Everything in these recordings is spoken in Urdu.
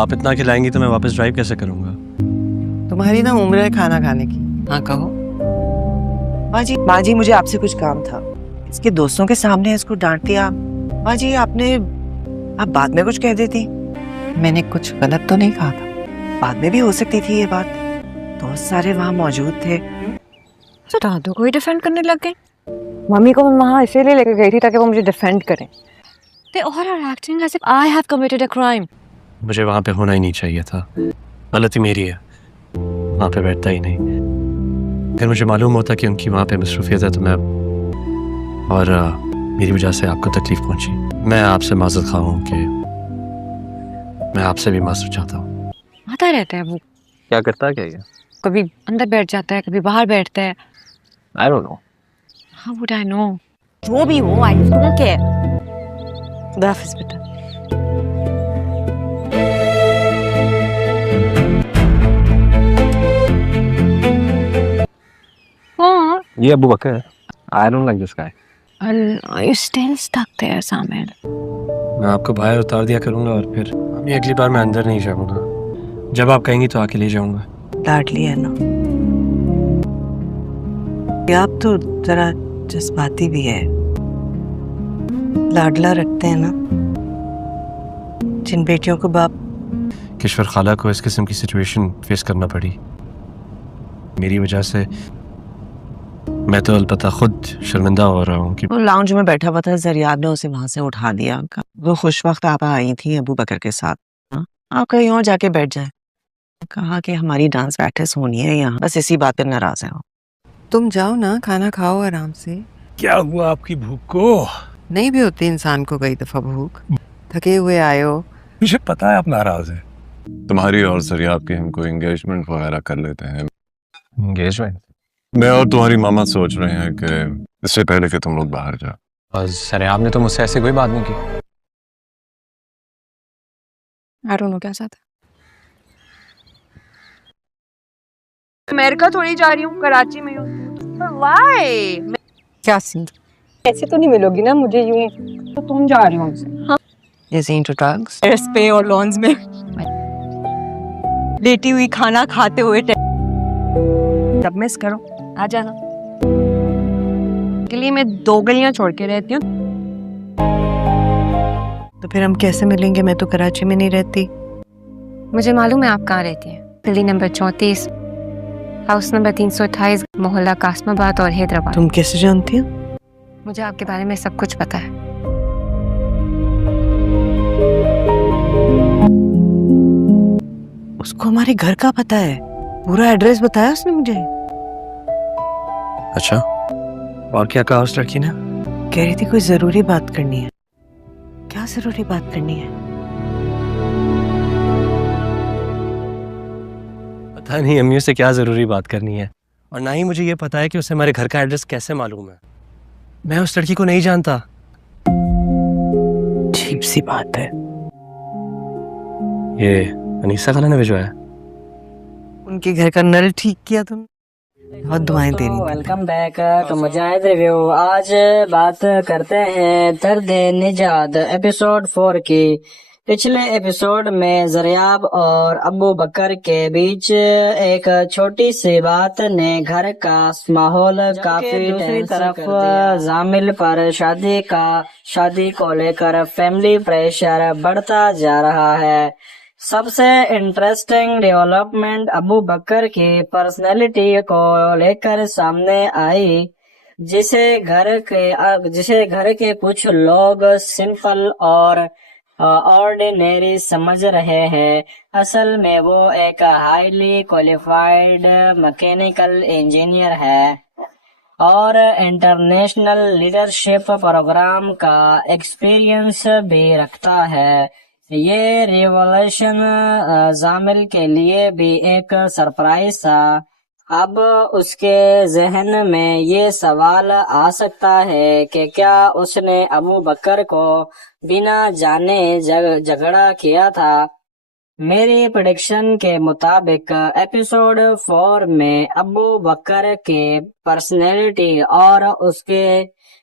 آپ اتنا کھلائیں گی تو میں واپس ڈرائیو کیسے کروں گا؟ تمہاری نا عمر ہے کھانا کھانے کی. ہاں کہو. ماں جی مجھے آپ سے کچھ کام تھا. اس کے دوستوں کے سامنے اس کو ڈانٹ دیا. ماں جی آپ بعد میں کچھ کہہ دیتی. میں نے کچھ غلط تو نہیں کہا تھا. بعد میں بھی ہو سکتی تھی یہ بات. دوست سارے وہاں موجود تھے. تو دادو کو ہی ڈیفینڈ کرنے لگ گئے. ممی کو میں وہاں اسی لیے لے کے گئی تھی تاکہ وہ مجھے ڈیفینڈ کریں. They all are acting as if I have committed a crime. مجھے وہاں پہ ہونا ہی نہیں چاہیے تھا. غلطی میری ہے. وہاں پہ بیٹھتا ہی نہیں. اگر مجھے معلوم ہوتا کہ ان کی وہاں پہ مصروفیت ہے تو میں اور میری وجہ سے آپ کو تکلیف پہنچی. میں آپ سے معذرت خواہ ہوں کہ میں آپ سے بھی معذرت چاہتا ہوں. آتا رہتا ہے وہ. کیا کرتا ہے کیا یہ؟ کبھی اندر بیٹھ جاتا ہے کبھی باہر بیٹھتا ہے. I don't know. How would I know? جو بھی ہو I don't care. خدا حافظ بیٹا. ہاں. یہ ابو بکر ہے. I don't like this guy. Are you still stuck there, Samir? میں آپ کو باہر اتار دیا کروں گا اور پھر اگلی بار میں اندر نہیں جاؤں گا. جب آپ کہیں گی تو آ کے لے جاؤں گا. لاڈلی ہے نا. آپ تو ذرا جذباتی بھی ہے. لاڈلا رکھتے ہیں نا. جن بیٹیوں کو باپ. کشور خالہ کو اس قسم کی سچویشن فیس کرنا پڑی میری وجہ سے. میں تو البتہ خود شرمندہ ہو رہا ہوں کہ وہ لاؤنج میں بیٹھا ہوا تھا. زریاب نے اسے وہاں سے اٹھا دیا. وہ خوش وقت آپ آئی تھی ابو بکر کے ساتھ. آپ کہیں اور جا کے بیٹھ جائے. کہا کہ ہماری ڈانس پریکٹس ہونی ہے یہاں. بس اسی بات پہ ناراض ہے. تم جاؤ نا کھانا کھاؤ آرام سے. کیا ہوا آپ کی بھوک کو؟ نہیں بھی ہوتی انسان کو کئی دفعہ بھوک. تھکے ہوئے آئے ہو. مجھے پتا ہے آپ ناراض ہیں. تمہاری اور زریاب کی ہم کو انگیجمنٹ وغیرہ کر لیتے ہیں. انگیجمنٹ. میں اور تمہاری ماما سوچ رہے ہیں کہ اس سے پہلے کہ تم لوگ باہر جاؤ. اور سر آپ نے تو مجھ سے ایسی کوئی بات نہیں کی. I don't know کیا چاہتا ہے. امریکہ تھوڑی جا رہی ہوں کراچی میں ہوں. Why؟ کیا سین ایسے تو نہیں ملو گی نا مجھے یوں. تو تم جا رہی ہو ہم سے. ہاں. جیسے انٹو ڈرگس. ٹیرس پہ اور لانز میں لیٹی ہوئی کھانا کھاتے ہوئے. جب مس کرو آ جانا. کے لیے میں 2 گلیاں چھوڑ کے رہتی ہوں. تو پھر ہم کیسے ملیں گے؟ میں تو کراچی میں نہیں رہتی. مجھے معلوم ہے آپ کہاں رہتی ہیں. گلی نمبر 34 ہاؤس نمبر 328 محلہ قاسم آباد اور حیدرآباد. تم کیسے جانتی ہو؟ مجھے آپ کے بارے میں سب کچھ پتا ہے. اس کو ہمارے گھر کا پتا ہے. پورا ایڈریس بتایا اس نے مجھے. اچھا اور کیا کہا اس لڑکی نے؟ کہہ رہی تھی کوئی ضروری بات کرنی ہے. کیا ضروری بات کرنی ہے؟ پتہ نہیں امیوں سے کیا ضروری بات کرنی ہے. اور نہ ہی مجھے یہ پتا ہے کہ اسے ہمارے گھر کا ایڈریس کیسے معلوم ہے. میں اس لڑکی کو نہیں جانتا. عجیب سی بات ہے. یہ انیسہ خالہ نے بھیجوایا ہے. ان کے گھر کا نل ٹھیک کیا تم. بہت دعائیں دے رہی تھی. Welcome back to Mujahid review. آج بات کرتے ہیں درد نجات ایپیسوڈ 4 کی. پچھلے ایپیسوڈ میں زریاب اور ابو بکر کے بیچ ایک چھوٹی سی بات نے گھر کا ماحول کافی دوسری طرف زامل پر شادی کو لے کر فیملی پریشر بڑھتا جا رہا ہے. سب سے انٹرسٹنگ ڈیولپمنٹ ابو بکر کی پرسنالٹی کو لے کر سامنے آئی جسے گھر کے کچھ لوگ سمپل اور آرڈینری سمجھ رہے ہیں. اصل میں وہ ایک ہائیلی کوالیفائڈ میکینیکل انجینئر ہے اور انٹرنیشنل لیڈرشپ پروگرام کا ایکسپیرئنس بھی رکھتا ہے. یہ ریولیوشن زامل کے لیے بھی ایک سرپرائز تھا. اب اس کے ذہن میں یہ سوال آ سکتا ہے کہ کیا اس نے ابو بکر کو بنا جانے جھگڑا کیا تھا. میری پریڈکشن کے مطابق ایپیسوڈ 4 میں ابو بکر کے پرسنالٹی اور اس کے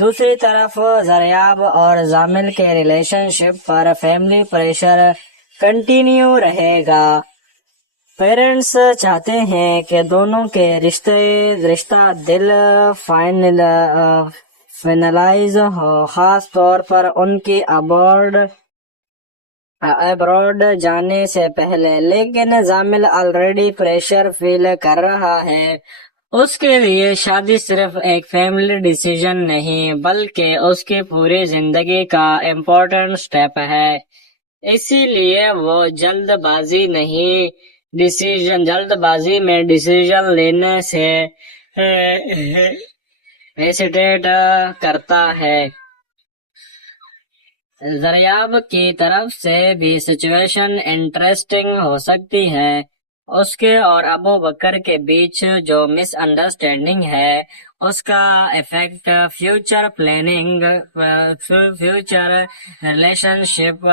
دوسری طرف زریاب اور زامل کے ریلیشن شپ پر فیملی پریشر کنٹینیو رہے گا. پیرنٹس چاہتے ہیں کہ دونوں کے رشتہ دل فائنلائز ہو، خاص طور پر ان کی ابراڈ جانے سے پہلے. لیکن زامل آلریڈی پریشر فیل کر رہا ہے. اس کے لیے شادی صرف ایک فیملی ڈیسیژن نہیں بلکہ اس کی پوری زندگی کا امپورٹنٹ سٹیپ ہے. اسی لیے وہ جلد بازی میں ڈیسیژن لینے سے ہیسیٹیٹ کرتا ہے. زریاب کی طرف سے بھی سچویشن انٹرسٹنگ ہو سکتی ہے. اس کے اور ابو بکر کے بیچ جو مس انڈرسٹینڈنگ ہے اس کا effect future planning, future relationship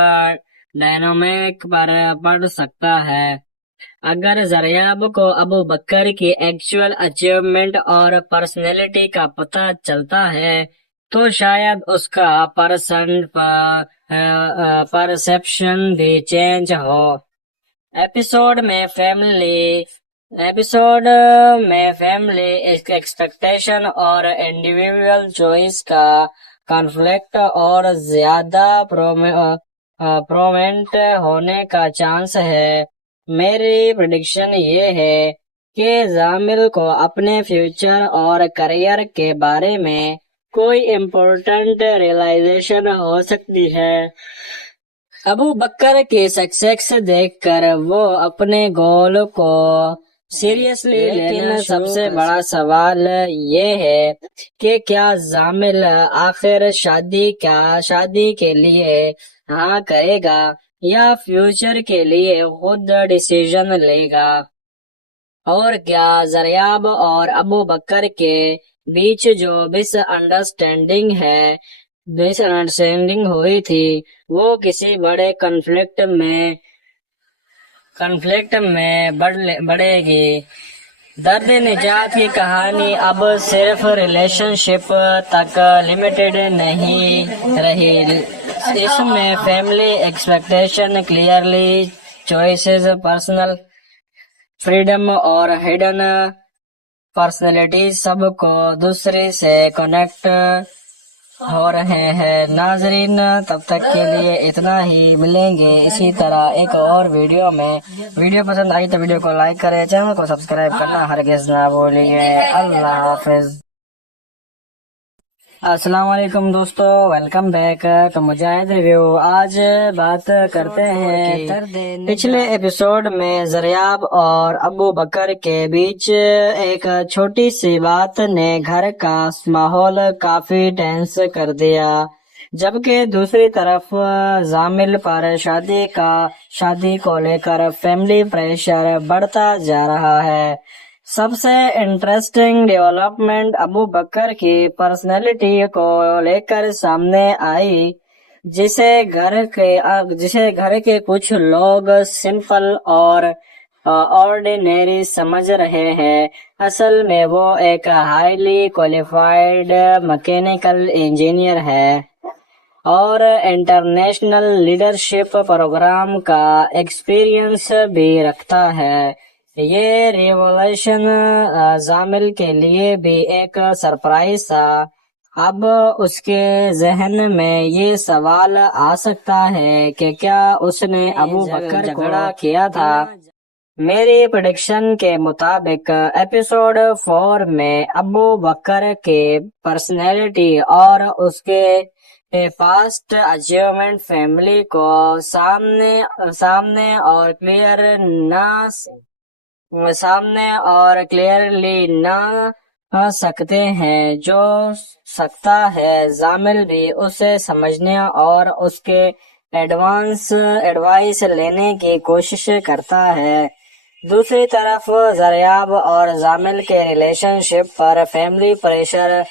dynamic پر پڑ سکتا ہے. اگر زریاب کو ابو بکر کی ایکچوئل اچیومنٹ اور پرسنالٹی کا پتہ چلتا ہے تو شاید اس کا پرسپشن بھی چینج ہو. ایپیسوڈ میں فیملی ایکسپیکٹیشن اور انڈیویجول چوائس کا کانفلکٹ اور زیادہ پرومیننٹ ہونے کا چانس ہے. میری پریڈکشن یہ ہے کہ زامل کو اپنے فیوچر اور کریئر کے بارے میں کوئی امپورٹنٹ ریئلائزیشن ہو سکتی ہے. ابو بکر کی سکسیس دیکھ کر وہ اپنے گول کو سیریسلی لیکن سب سے بڑا سوال یہ ہے کہ کیا زامل آخر شادی کے لیے ہاں کرے گا یا فیوچر کے لیے خود ڈیسیژن لے گا. اور کیا زریاب اور ابو بکر کے بیچ جو مس انڈرسٹینڈنگ ہوئی تھی وہ کسی بڑے کنفلکٹ میں بڑھے گی. درد نجات کی کہانی اب صرف ریلیشن شپ تک لمیٹڈ نہیں رہی. اس میں family expectation, clearly choices, personal freedom اور ہڈن پرسنالٹی سب کو دوسرے سے کنیکٹ ہو رہے ہیں. ناظرین تب تک کے لیے اتنا ہی، ملیں گے اسی طرح ایک اور ویڈیو میں. ویڈیو پسند آئی تو ویڈیو کو لائک کریں، چینل کو سبسکرائب کرنا ہرگز نہ بھولیے. اللہ حافظ. السلام علیکم دوستو، welcome back to Mujahid review. آج بات کرتے ہیں پچھلے ایپیسوڈ میں زریاب اور ابو بکر کے بیچ ایک چھوٹی سی بات نے گھر کا ماحول کافی ٹینس کر دیا، جبکہ دوسری طرف زامل پر شادی کو لے کر فیملی پریشر بڑھتا جا رہا ہے. سب سے انٹرسٹنگ ڈیولپمنٹ ابو بکر کی پرسنالٹی کو لے کر سامنے آئی، جسے گھر کے کچھ لوگ سمپل اور آرڈینری سمجھ رہے ہیں. اصل میں وہ ایک ہائیلی کوالیفائڈ میکینیکل انجینئر ہے اور انٹرنیشنل لیڈرشپ پروگرام کا ایکسپیرئنس بھی رکھتا ہے. یہ ریولیوشن زامل کے لیے بھی ایک سرپرائز تھا. اب اس کے ذہن میں یہ سوال آ سکتا ہے کہ کیا اس نے ابو بکر کو جھگڑا کیا تھا. میری پریڈکشن کے مطابق ایپیسوڈ 4 میں ابو بکر کے پرسنالٹی اور اس کے پاسٹ اچیومنٹ فیملی کو سامنے اور کلیئرلی نہ سکتے ہیں. جو سکتا ہے زامل بھی اسے سمجھنے اور اس کے ایڈوائس لینے کی کوشش کرتا ہے. دوسری طرف زریاب اور زامل کے ریلیشن شپ پر فیملی پریشر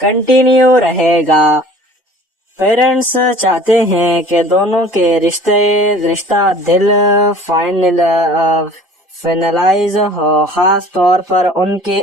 کنٹینیو رہے گا. پیرنٹس چاہتے ہیں کہ دونوں کے رشتہ دل فائنلائز ہو، خاص طور پر ان کی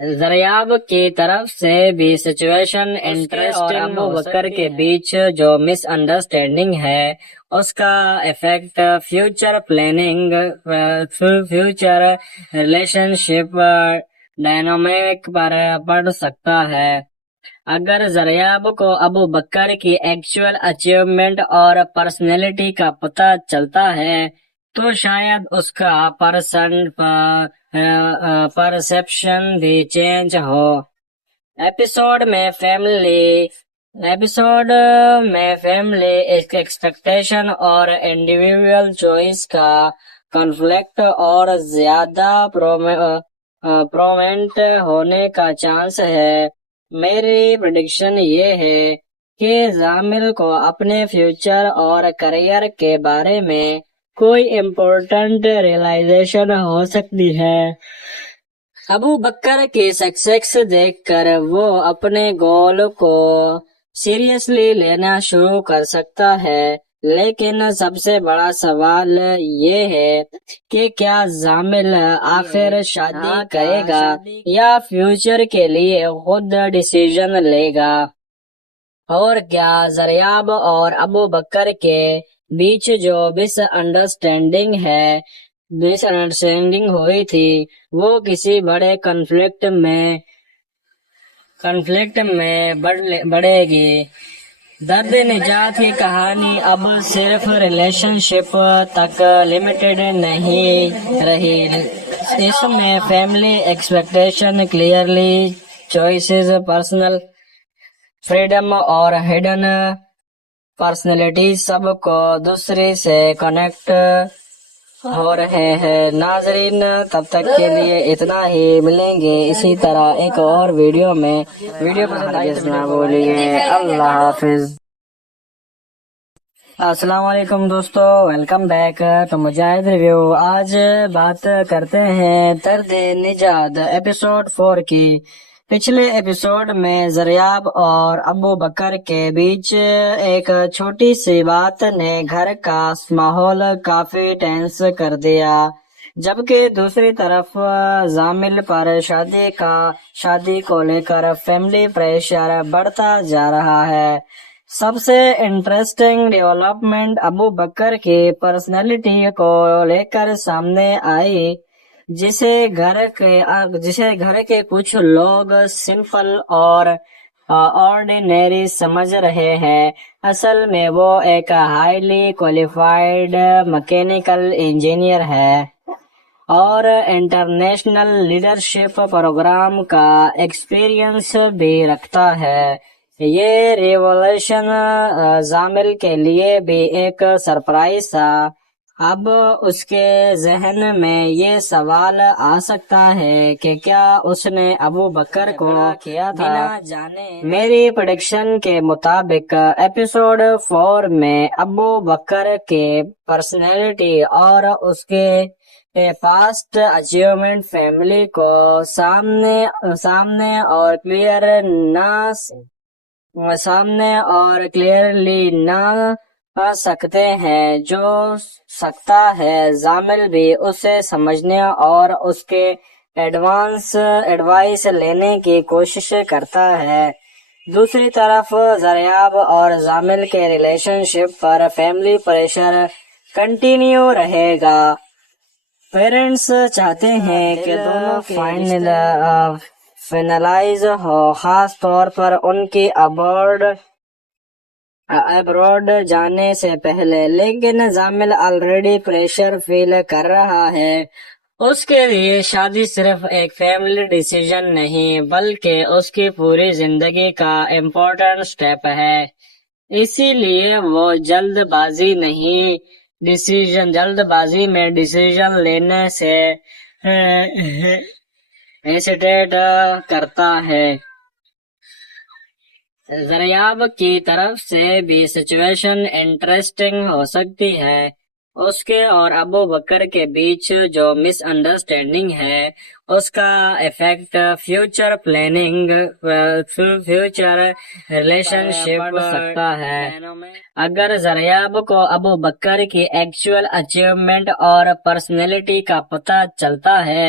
زریاب کی طرف سے بھی سچویشن انٹرسٹ اور ابو بکر کے بیچ جو مس انڈرسٹینڈنگ ہے اس کا effect future planning future relationship dynamic پر پڑ سکتا ہے۔ اگر زریاب کو ابو بکر کی ایکچوئل اچیومنٹ اور پرسنالٹی کا پتہ چلتا ہے تو شاید اس کا پرسپشن بھی چینج ہو۔ ایپیسوڈ میں فیملی ایکسپیکٹیشن اور انڈیویجول چوائس کا کنفلکٹ اور زیادہ پرومیننٹ ہونے کا چانس ہے۔ میری پریڈکشن یہ ہے کہ زامل کو اپنے فیوچر اور کریئر کے بارے میں کوئی امپورٹنٹ ریئلائزیشن ہو سکتی ہے۔ ابو بکر کی سکسیس دیکھ کر وہ اپنے گول کو سیریسلی لینا شروع کر سکتا ہے، لیکن سب سے بڑا سوال یہ ہے کہ کیا زامل آخر شادی کرے گا یا فیوچر کے لیے خود ڈیسیژن لے گا، اور کیا زریاب اور ابو بکر کے بیچ جو مس انڈرسٹینڈنگ ہوئی تھی وہ کسی بڑے کنفلکٹ میں بڑھے گی۔ درد نجات کی کہانی اب صرف ریلیشن شپ تک لمیٹڈ نہیں رہی، اس میں family expectation, clearly choices, personal freedom اور ہڈن پرسنالٹی سب کو دوسری سے کنیکٹ ہو رہے ہیں۔ ناظرین، تب تک کے لیے اتنا ہی، ملیں گے اسی طرح ایک اور ویڈیو میں۔ ویڈیو پسند آئی تو نہ بھولیے۔ اللہ حافظ۔ السلام علیکم دوستو، ویلکم بیک تو مجاہد ریویو۔ آج بات کرتے ہیں درد نجات ایپیسوڈ 4 کی۔ پچھلے ایپیسوڈ میں زریاب اور ابو بکر کے بیچ ایک چھوٹی سی بات نے گھر کا ماحول کافی ٹینس کر دیا، جبکہ دوسری طرف زامل پر شادی کو لے کر فیملی پریشر بڑھتا جا رہا ہے۔ سب سے انٹرسٹنگ ڈیولپمنٹ ابو بکر کی پرسنالٹی کو لے کر سامنے آئی، جسے گھر کے کچھ لوگ سمپل اور آرڈینری سمجھ رہے ہیں۔ اصل میں وہ ایک ہائیلی کوالیفائڈ میکینیکل انجینئر ہے اور انٹرنیشنل لیڈرشپ پروگرام کا ایکسپیرئنس بھی رکھتا ہے۔ یہ ریولیوشن زامل کے لیے بھی ایک سرپرائز تھا۔ اب اس کے ذہن میں یہ سوال آ سکتا ہے کہ کیا اس نے ابو بکر کو کیا تھا بنا جانے۔ میری پریڈکشن کے مطابق ایپیسوڈ 4 میں ابو بکر کے پرسنالٹی اور اس کے پاسٹ اچیومنٹ فیملی کو سامنے اور کلیئرلی نہ آ سکتے ہیں، جو سکتا ہے زامل بھی اسے سمجھنے اور اس کے ایڈوائس لینے کی کوشش کرتا ہے۔ دوسری طرف زریاب اور زامل کے ریلیشن شپ پر فیملی پریشر کنٹینیو رہے گا۔ پیرنٹس چاہتے ہیں کہ دونوں فائنلائز ہو، خاص طور پر ان کی ابروڈ جانے سے پہلے، لیکن زامل آلریڈی پریشر فیل کر رہا ہے۔ اس کے لیے شادی صرف ایک فیملی ڈیسیژن نہیں بلکہ اس کی پوری زندگی کا امپورٹنٹ سٹیپ ہے۔ اسی لیے وہ جلد بازی میں ڈیسیژن لینے سے ہیسیٹیٹ کرتا ہے۔ زریاب کی طرف سے بھی سچویشن انٹرسٹنگ ہو سکتی ہے۔ اس کے اور ابو بکر کے بیچ جو مس انڈرسٹینڈنگ ہے اس کا effect future planning future relationship سکتا ہے۔ اگر زریاب کو ابو بکر کی ایکچوئل اچیومنٹ اور پرسنالٹی کا پتہ چلتا ہے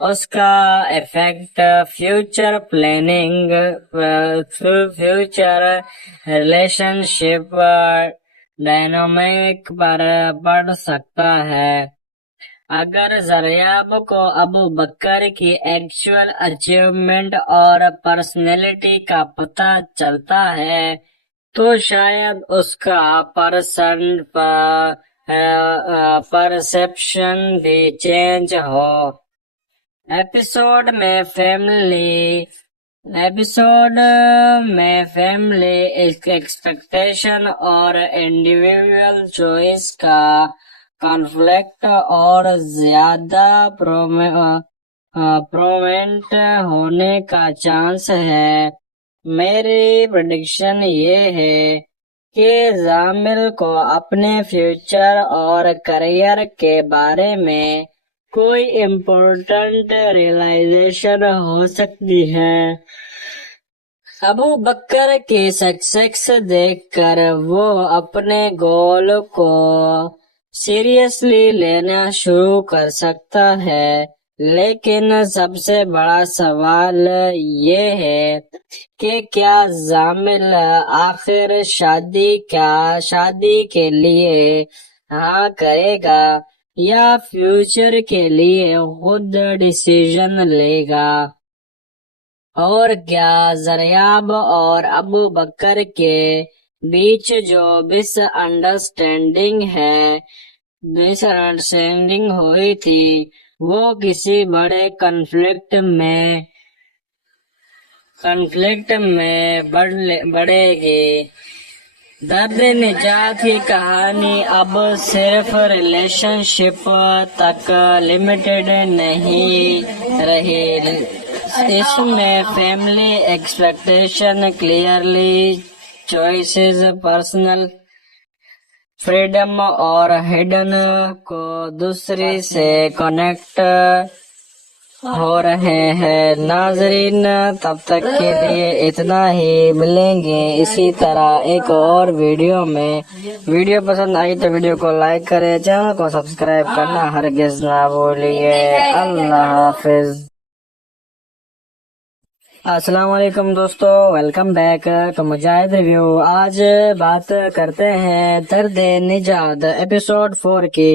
اس کا effect future planning, future relationship dynamic پر پڑ سکتا ہے۔ اگر زریاب کو ابو بکر کی ایکچوئل اچیومنٹ اور پرسنالٹی کا پتہ چلتا ہے تو شاید اس کا پرسپشن بھی چینج ہو۔ ایپیسوڈ میں فیملی ایکسپیکٹیشن اور انڈیویجول چوائس کا کانفلکٹ اور زیادہ پرومیننٹ ہونے کا چانس ہے۔ میری پریڈکشن یہ ہے کہ زامل کو اپنے فیوچر اور کیریئر کے بارے میں کوئی امپورٹنٹ ریئلائزیشن ہو سکتی ہے۔ ابو بکر کی سکسیس دیکھ کر وہ اپنے گول کو سیریسلی لینا شروع کر سکتا ہے، لیکن سب سے بڑا سوال یہ ہے کہ کیا زامل آخر شادی کے لیے ہاں کرے گا یا فیوچر کے لیے خود ڈیسیژن لے گا؟ اور کیا زریاب اور ابو بکر کے بیچ جو مس انڈرسٹینڈنگ ہوئی تھی وہ کسی بڑے کنفلکٹ میں بڑھے گی؟ درد نجات کی کہانی اب صرف ریلیشن شپ تک لمیٹڈ نہیں رہی، اس میں family expectation, clearly choices, personal freedom اور ہڈن کو دوسری سے کنیکٹ ہو رہے ہیں۔ ناظرین، تب تک کے لیے اتنا ہی، ملیں گے اسی طرح ایک اور ویڈیو میں۔ ویڈیو پسند آئی تو ویڈیو کو لائک کریں، چینل کو سبسکرائب کرنا ہرگز نہ بھولیے۔ اللہ حافظ۔ السلام علیکم دوستو، welcome back to Mujahid review. آج بات کرتے ہیں درد نجات ایپیسوڈ 4 کی۔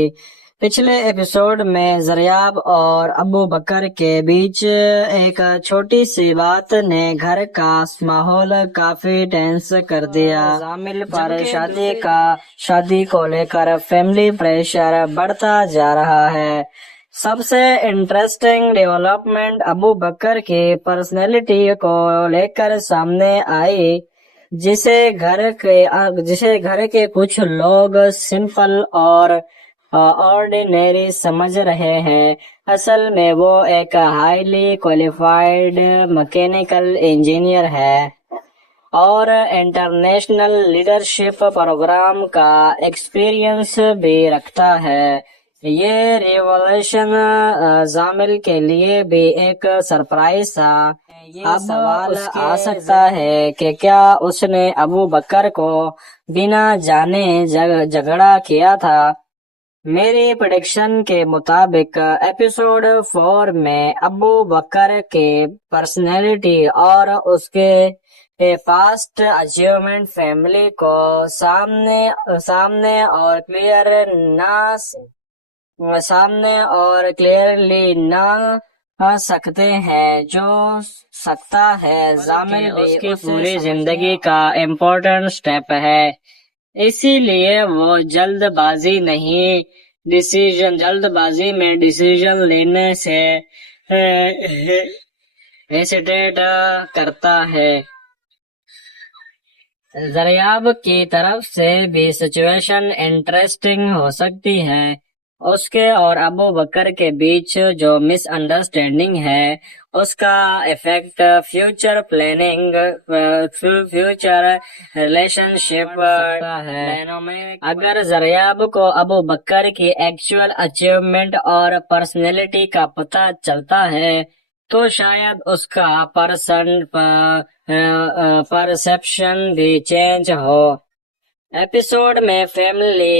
پچھلے ایپیسوڈ میں زریاب اور ابو بکر کے بیچ ایک چھوٹی سی بات نے گھر کا ماحول کافی ٹینس کر دیا۔ زامل پر شادی کو لے کر فیملی پریشر بڑھتا جا رہا ہے۔ سب سے انٹرسٹنگ ڈیولپمنٹ ابو بکر کی پرسنالٹی کو لے کر سامنے آئی، جسے گھر کے کچھ لوگ سمپل اور آرڈینری سمجھ رہے ہیں۔ اصل میں وہ ایک ہائیلی کوالیفائڈ میکینیکل انجینئر ہے اور انٹرنیشنل لیڈرشپ پروگرام کا ایکسپیرئنس بھی رکھتا ہے۔ یہ ریولیوشن زامل کے لیے بھی ایک سرپرائز تھا۔ اب سوال آ سکتا ہے کہ کیا اس نے ابو بکر کو بنا جانے جھگڑا کیا تھا؟ میری پریڈکشن کے مطابق ایپیسوڈ 4 میں ابو بکر کی پرسنالٹی اور اس کے پاسٹ اچیومنٹ فیملی کو سامنے اور کلیئرلی نہ سکتے ہیں، جو سکتا ہے زامل اس کی پوری زندگی کا امپورٹنٹ سٹیپ ہے۔ اسی لیے وہ جلد بازی میں ڈیسیژن لینے سے ہیسیٹیٹ کرتا ہے۔ زریاب کی طرف سے بھی سچویشن انٹرسٹنگ ہو سکتی ہے۔ اس کے اور ابو بکر کے بیچ جو مس انڈرسٹینڈنگ ہے اس کا effect future planning, future relationship ہے۔ اگر زریاب کو ابو بکر کی ایکچوئل اچیومنٹ اور پرسنالٹی کا پتہ چلتا ہے تو شاید اس کا پرسپشن بھی چینج ہو۔ ایپیسوڈ میں فیملی